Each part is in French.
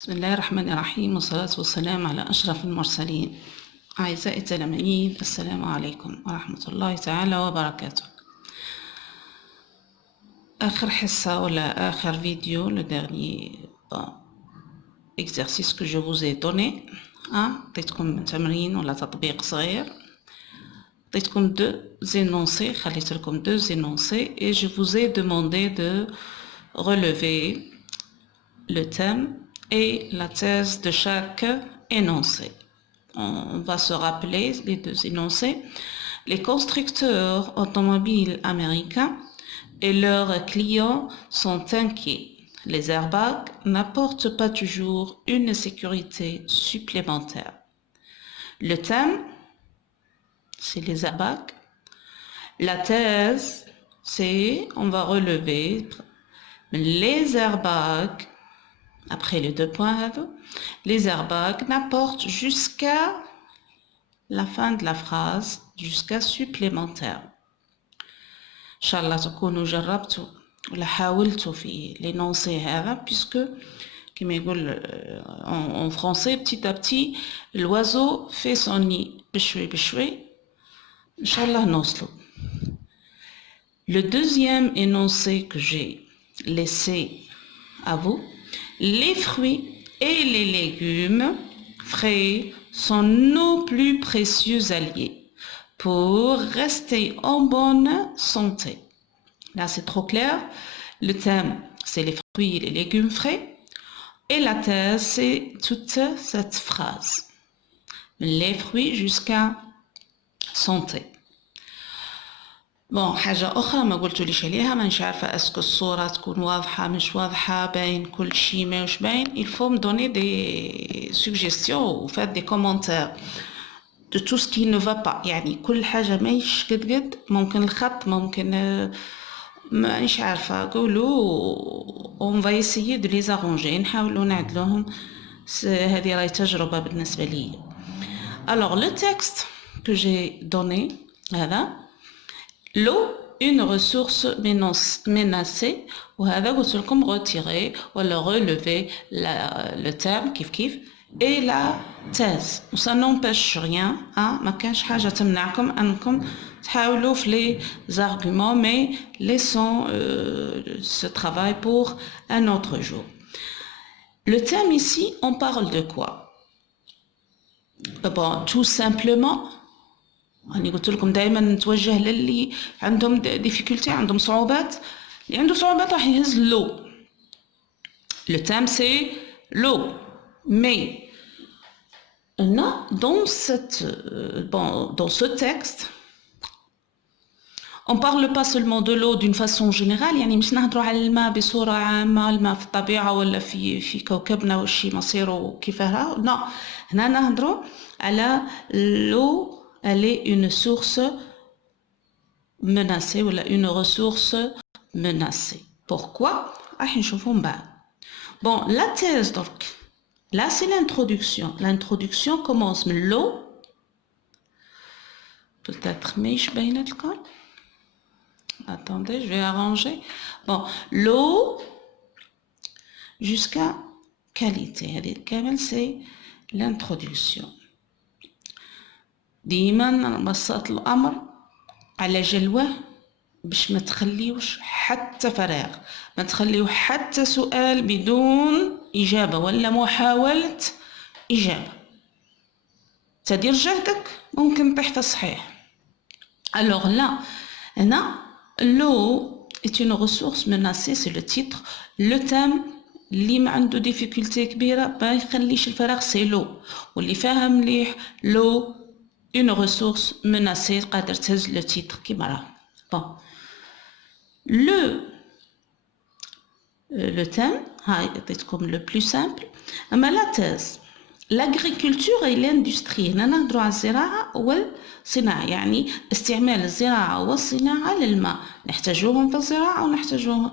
بسم الله الرحمن الرحيم والصلاة والسلام على أشرف المرسلين. أعزائي التلاميذ، السلام عليكم ورحمة الله تعالى وبركاته. آخر حصة ولا آخر فيديو le dernier exercice que je vous ai donné عطيتكم تمرين ولا تطبيق صغير، عطيتكم deux énoncés، خليت لكم deux énoncés et je vous ai demandé de relever le thème et la thèse de chaque énoncé. On va se rappeler les deux énoncés. Les constructeurs automobiles américains et leurs clients sont inquiets. Les airbags n'apportent pas toujours une sécurité supplémentaire. Le thème, c'est les airbags. La thèse, c'est, on va relever les airbags. Après les deux points, les airbags n'apportent jusqu'à la fin de la phrase, jusqu'à supplémentaire. Inch'Allah تكونوا جربتوا ولا حاولتوا في l'énoncé هذا puisque كما يقول en français petit à petit l'oiseau fait son nid بشوي بشوي. Inch'Allah نوصلوا. Le deuxième énoncé que j'ai laissé à vous, les fruits et les légumes frais sont nos plus précieux alliés pour rester en bonne santé. Là, c'est trop clair. Le thème, c'est les fruits et les légumes frais. Et la thèse, c'est toute cette phrase. Les fruits jusqu'à santé. بون حاجة أخرى ما قلتوليش عليها، مانيش عارفة اسكو الصورة تكون واضحة مش واضحة، باين كل شي ماهوش باين. Il faut me donner des suggestions ou faire des commentaires de tout ce qui ne va pas. يعني كل حاجة ماهيش قد ممكن الخط ممكن مانيش عارفة قولوا on va essayer de les arranger، نحاولوا نعدلوهم. هذه راهي تجربة بالنسبة لي. Alors le texte que j'ai donné هذا l'eau, une ressource menacée, وهذا قلت لكم retirer ولا relever le terme كيف كيف et la thèse. Ça n'empêche rien، ما كانش حاجة تمنعكم أنكم تحاولوا في les arguments, mais laissons ce travail pour un autre jour. Le thème ici, on parle de quoi? Bon, tout simplement راني قلت لكم دائما نتوجه للي عندهم ديفيكولتي، عندهم صعوبات. اللي عنده صعوبات راح يهز l'eau. Le thème c'est l'eau. Mais dans ce texte, on parle pas seulement de l'eau d'une façon générale، يعني مش نهضروا على الماء بصورة عامة، الماء في الطبيعة ولا في كوكبنا وشي مصيره وكيفها. non، هنا نهضروا على l'eau. Elle est une source menacée ou une ressource menacée. Pourquoi? Bon, la thèse donc, là c'est l'introduction. L'introduction commence par l'eau. Peut-être مش باينة الكل. Attendez, je vais arranger. Bon, l'eau jusqu'à qualité. C'est l'introduction. ديما نبسط الامر على جلوه باش ما تخليوش حتى فراغ، ما تخليو حتى سؤال بدون اجابه ولا محاوله اجابه. تدير جهدك ممكن تحفظ صحيح. alors là هنا l'eau est une ressource menacée، c'est le titre. le thème اللي ما عنده ديفيكولتي كبيره ما يخليش الفراغ c'est l'eau، واللي فاهم مليح l'eau une ressource menacée قادر تهز le titre كيما راه. bon le thème هاي عطيتكم le plus simple. اما la thèse l'agriculture et l'industrie، هنا نهضروا على الزراعه والصناعه، يعني استعمال الزراعه والصناعه للماء، نحتاجوهم في الزراعه ونحتاجوا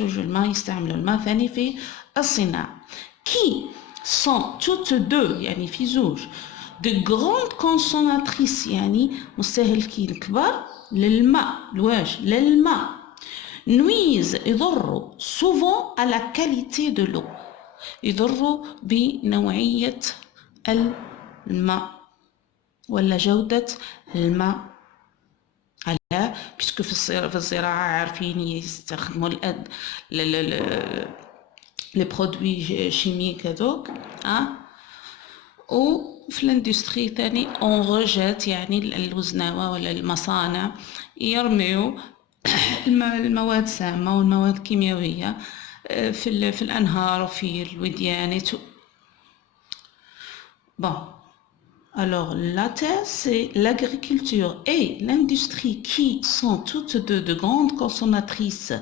الماء، يستعملوا الماء ثاني في الصناعه. qui sont toutes deux يعني في زوج de grandes consommatrices، يعني مستهلكين كبار للماء. لواش؟ للماء. nuisent يضروا souvent à la qualité de l'eau، يضروا بنوعية الماء ولا جودة الماء. على بيسكو في الزراعة عارفين يستخدموا لي برودوي شيميك هذوك وفي الاندستري تاني اون رجات، يعني الوزناوة ولا المصانع يرميو المواد السامة والمواد الكيميائية في الأنهار وفي الوديان. Bon, alors la terre, c'est l'agriculture et l'industrie qui sont toutes deux de grandes consommatrices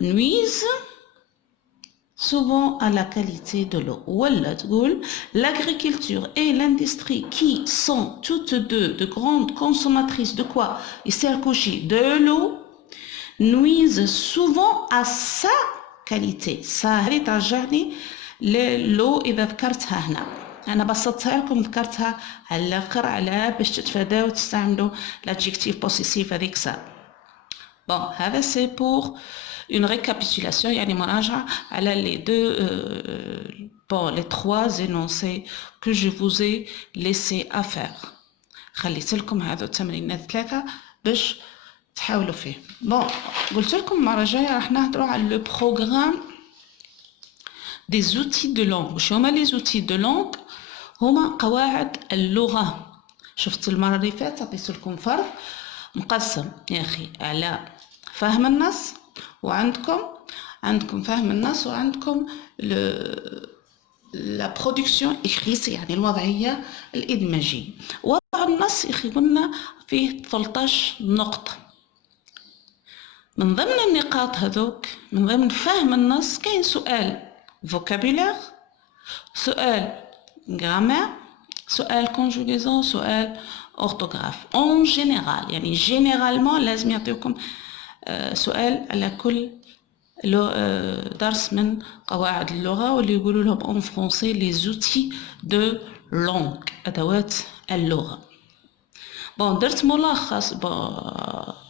nuisent souvent à la qualité de l'eau. Voilà, l'agriculture et l'industrie qui sont toutes deux de grandes consommatrices de quoi? De l'eau nuisent souvent à sa qualité. Ça ترجعني للو إذا ذكرتها هنا. أنا بسطتها لكم ذكرتها على الآخر على باش تتفاداو وتستعملوا l'adjectif possessif avec ça. Bon, هذا c'est pour une récapitulation، يعني مراجعة على les deux les trois énoncés que je vous ai laissé à faire. خليت لكم هذو التمرينات ثلاثة باش تحاولوا فيه. Bon, قلت لكم المرة الجاية راح نهضروا على le programme des outils de langue. شو هما les outils de langue؟ هما قواعد اللغة. شفت المرة اللي فاتت عطيت لكم فرض مقسم يا أخي على فهم النص، وعندكم فهم النص، وعندكم la production écrite يعني الوضعية الإدماجية. وضع النص يخي قلنا فيه 13 نقطة. من ضمن النقاط هذوك، من ضمن فهم النص، كاين سؤال vocabulaire، سؤال grammaire، سؤال conjugaison، سؤال orthographe. en général يعني généralement لازم يعطيوكم سؤال على كل درس من قواعد اللغة، واللي يقولوا لهم en français les outils de langue، أدوات اللغة. بون درت ملخص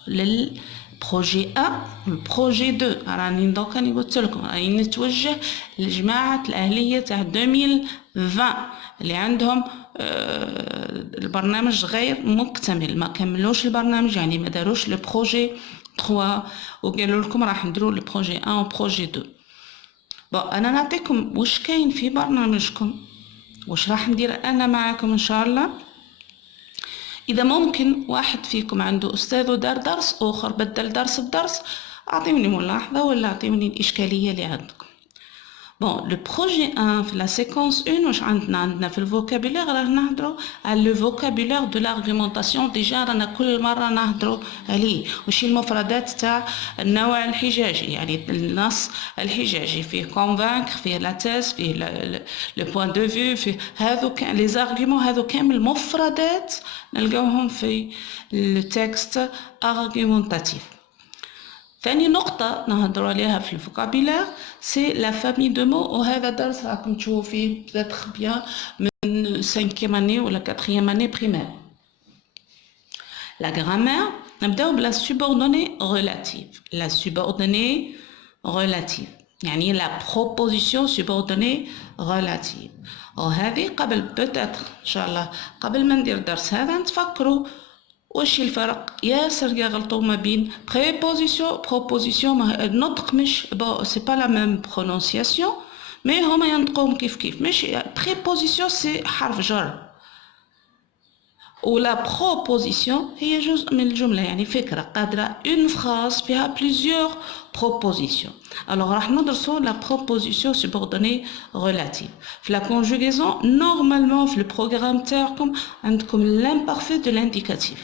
للبروجي 1 والبروجي 2. راني دوكا قلت لكم راني نتوجه لجماعة الأهلية تاع 2020 اللي عندهم البرنامج غير مكتمل، ما كملوش البرنامج، يعني ما داروش البروجي 3 وقالوا لكم راح نديروا البروجي 1 وبروجي 2. بون انا نعطيكم واش كاين في برنامجكم، واش راح ندير انا معاكم ان شاء الله. اذا ممكن واحد فيكم عنده استاذ ودار درس اخر بدل درس بدرس، اعطيوني ملاحظه ولا اعطيوني الاشكاليه اللي عندكم. بون لو بروجي 1 في لا سيكونس 1 واش عندنا في الفوكابولير، راه نهضروا على لو فوكابولير دو لارغومونطاسيون. ديجا رانا كل مره نهضروا عليه واش المفردات تاع النوع الحجاجي، يعني النص الحجاجي فيه كونفانكر، فيه لا تيز، فيه لو بوين دو فيو، فيه هذو لي زارغومون، هذو كامل مفردات نلقاوهم في التكست ارغومونطاتيف. ثاني نقطة نهضروا عليها في الفوكابولير سي لا فامي دو مو، وهذا درس راكم تشوفوا فيه بتاتر بيان من 5e année ولا 4e année primaire. لا غرامير نبداو بلا سوبوردوني ريلاتيف. لا سوبوردوني ريلاتيف يعني لا بروبوزيسيون سوبوردوني ريلاتيف. وهذه قبل بتاتر ان شاء الله قبل ما ندير درس هذا نتفكروا واش الفرق. ياسر يغلطوا ما بين بريبوزيسيون بروبوزيسيون، النطق مش سي با لا ميم برونونسياسيون، مي هما ينطقوهم كيف ماشي. بريبوزيسيون سي حرف جر، ولا بروبوزيسيون هي جزء من الجمله، يعني فكره قادره اون فراز فيها بليزيور بروبوزيسيون. الوغ راح ندرسوا لا بروبوزيسيون سوبوردوني ريلاتيف. في لا كونجوغيزون نورمالمون في البروغرام تاعكم عندكم لامبارفي دو لانديكاتيف،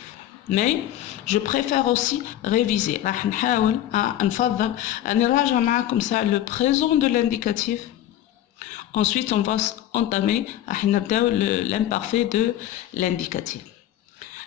mais je préfère aussi réviser. راح نحاول نفضل أن نراجع معكم ساعة le présent de l'indicatif. Ensuite on va entamer راح نبداو l'imparfait de l'indicatif.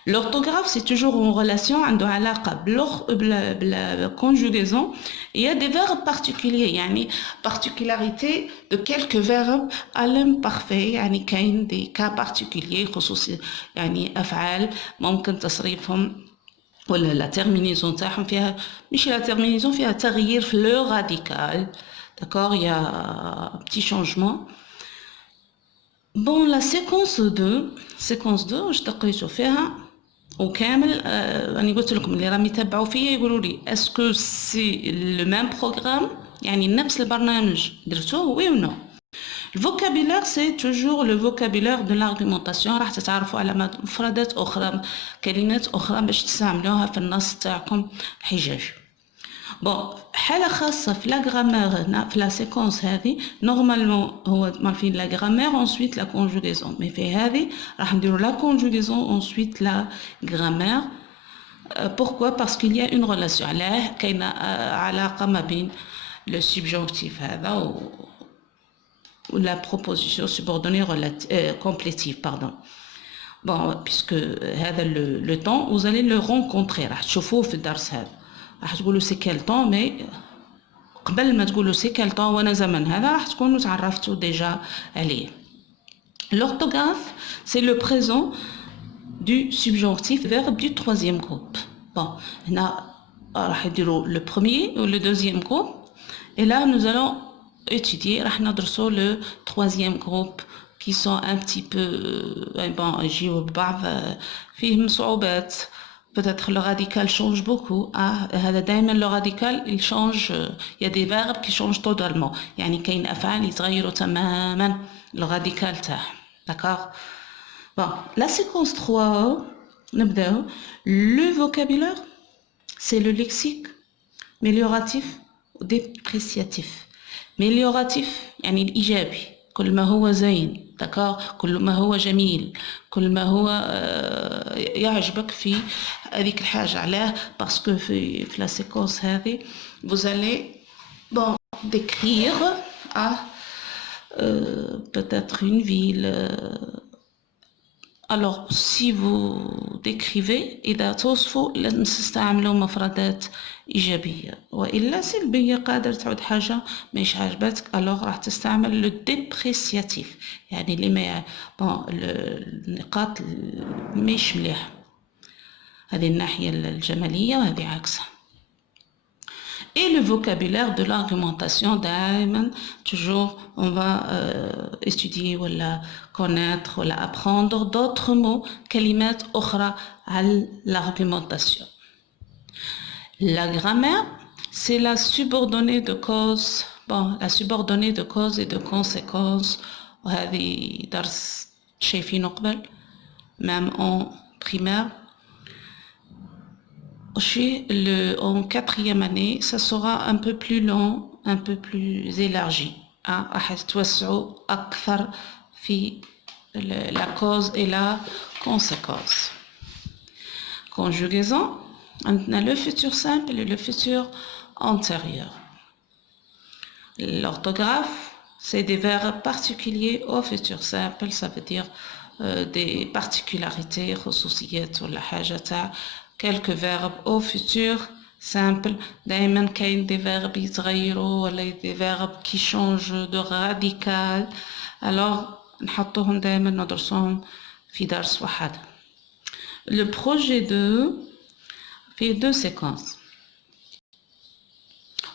L'orthographe c'est toujours en relation عنده علاقة بلا conjugaison. Il y a des verbes particuliers، يعني particularité de quelques verbes à l'imparfait، يعني كاين des cas particuliers خصوصي، يعني أفعال ممكن تصريفهم ولا لا terminaison تاعهم فيها، مش لا terminaison فيها تغيير في لو راديكال، D'accord, il y a un petit changement. Bon, la séquence 2 واش دقيتو فيها وكامل راني قلت لكم اللي راهم يتبعوا فيا يقولوا لي اسكو سي لو ميم بروغرام يعني نفس البرنامج درتوه وي و نو. الفوكابيلار سي توجور لو فوكابيلار دو لارغومونطاسيون، راح تتعرفوا على مفردات اخرى كلمات اخرى باش تستعملوها في النص تاعكم الحجاج. بون حالة خاصة في لا غرامير هنا في لا سيكونس هذه نورمالمون هو مالفين لا غرامير انسويت لا كونجوغيزون، مي في هذه راح نديرو لا كونجوغيزون انسويت لا غرامير. Pourquoi? Parce qu'il y a une relation. علاه كاينة علاقة ما بين le subjonctif هذا ou la proposition subordonnée complétive, pardon. Bon, puisque هذا le temps vous allez le rencontrer راح تشوفوه في الدرس هذا. راح تقولوا سي كال طون، مي قبل ما تقولوا سي كال طون وانا زمن هذا راح تكونوا تعرفتوا ديجا عليه. L'orthographe c'est le présent du subjonctif verbe du troisième groupe. Bon, هنا راح يديروا le premier ou le deuxième groupe et là nous allons étudier راح ندرسوا le troisième groupe qui sont un petit peu bon يجيو ببعض فيهم صعوبات. Peut-être le radical change beaucoup. le radical il change. Il y a des verbes qui changent totalement. يعني كاين أفعال يتغيروا تماما le radical تاعهم. D'accord? Bon, la séquence 3 نبداو. Le vocabulaire c'est le lexique amélioratif ou dépréciatif. amélioratif يعني الإيجابي، كل ما هو زين. دكار، كل ما هو جميل، كل ما هو يعجبك في هذيك الحاجة. علاه؟ باسكو في لا سيكونس هذه vous allez bon décrire peut-être une ville. Alors si vous décrivez إذا توصفوا لازم تستعملوا مفردات إيجابية، وإلا سلبية قادر تعود حاجة مش عجبتك alors راح تستعمل لو ديبريسياتيف يعني اللي ما بون النقاط مش مليحة. هذه الناحية الجمالية وهذه عكسها. Et le vocabulaire de l'argumentation, toujours on va étudier ou connaître ou apprendre d'autres mots, كلمات أخرى على l'argumentation. La grammaire, c'est la subordonnée de cause. Bon, la subordonnée de cause et de conséquence. وهذه درس شايفينه قبل même en primaire. En quatrième année, ça sera un peu plus long, un peu plus élargi. راح توسعوا أكثر في la cause et la conséquence. Conjugaison, on a le futur simple et le futur antérieur. L'orthographe, c'est des verbes particuliers au futur simple, ça veut dire des particularités, خصوصيات ولا حاجة تاع quelques verbes au futur simple. دايما كاين des verbes يتغيروا ولا des verbes qui changent de radical. alors نحطوهم دايما ندرسوهم في درس واحد. Le projet 2 fait 2 séquences.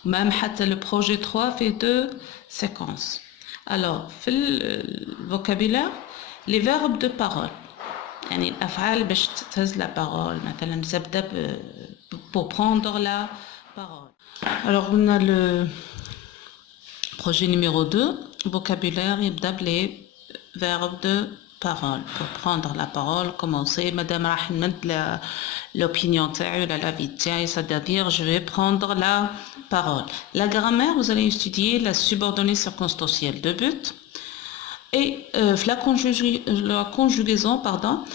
Même le projet 3 fait 2 séquences. Alors, في le vocabulaire, les verbes de parole. يعني الأفعال باش تهز la parole. مثلا تبدأ pour prendre la parole. Alors, on a le projet numéro 2, vocabulaire, يبدأ les verbes de parole. Pour prendre la parole, commencer. Madame راح نمد l'opinion تاعي ولا la vie تاعي, c'est-à-dire je vais prendre la parole. La grammaire, vous allez étudier la subordonnée circonstancielle de but. Et la conjugaison, pardon,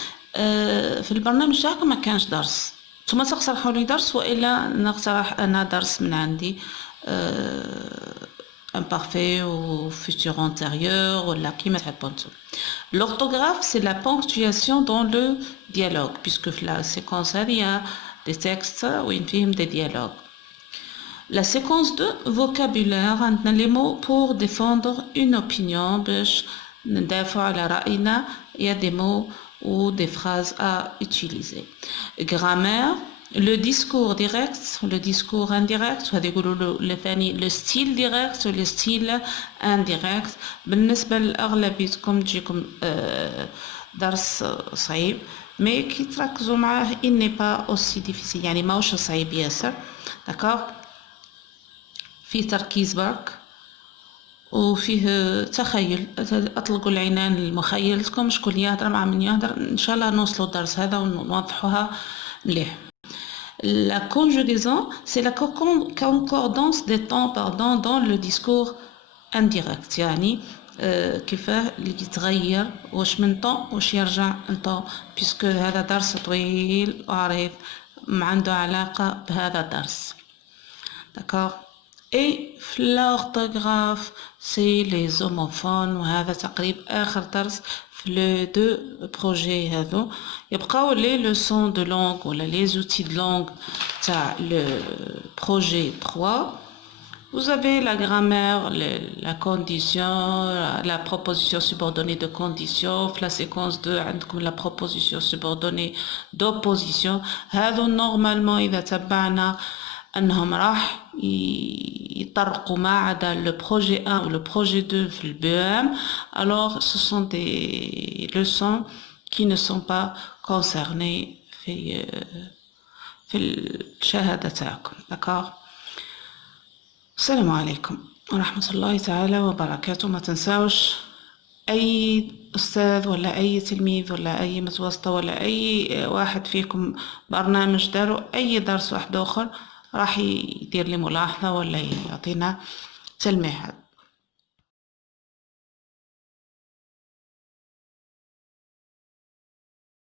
في البرنامج تاعكم ما كانش درس. ثم تقترحوا لي درس وإلا نقترح أنا درس من عندي. Imparfait ou futur antérieur ou la climatique. L'orthographe, c'est la ponctuation dans le dialogue, puisque la séquence il y a des textes où il y a des dialogues. La séquence de vocabulaire, on a les mots pour défendre une opinion. Il y a des mots ou des phrases à utiliser. Grammaire, لو ديسكور ديريكت لو ديسكور انديريكت، وهذا يقولوا له الثاني لو ستيل ديريكت ولو ستيل انديريكت. بالنسبة لأغلبيتكم تجيكم درس صعيب، مي كي تركزوا معاه il n'est pas aussi difficile، يعني ماهوش صعيب ياسر. داكوغ، فيه تركيز برك وفيه تخيل. اطلقوا العنان لمخيلتكم شكون يهضر مع من يهضر. ان شاء الله نوصلوا الدرس هذا ونوضحوها مليح. La conjugaison, c'est la concordance des temps dans le discours indirect، يعني كيفاه اللي يتغير واش من طون واش يرجع لطون، بيسكو هذا درس طويل وعريض ما عنده علاقة بهذا الدرس. داكوغ. اي في l'orthographe سي لي زوموفون، وهذا تقريبا اخر درس في لو دو بروجي هذو. يبقاو لي لوسون دو لونغ ولا لي زوتي دو لونغ تاع لو بروجي 3. Vous avez la grammaire, la condition, la proposition subordonnée de condition. La séquence 2 عندكم la proposition subordonnée d'opposition. هذو normalement إذا تبعنا أنهم راح يطرقوا ما عدا le projet 1 ou le projet 2 في le BEM. Alors ce sont des leçons qui ne sont pas concernées في الشهادة تاعكم. D'accord. السلام عليكم ورحمة الله تعالى وبركاته. ما تنساوش أي أستاذ ولا أي تلميذ ولا أي متوسطة ولا أي واحد فيكم برنامج داروا أي درس واحد آخر راح يدير لي ملاحظة ولا يعطينا تلميح.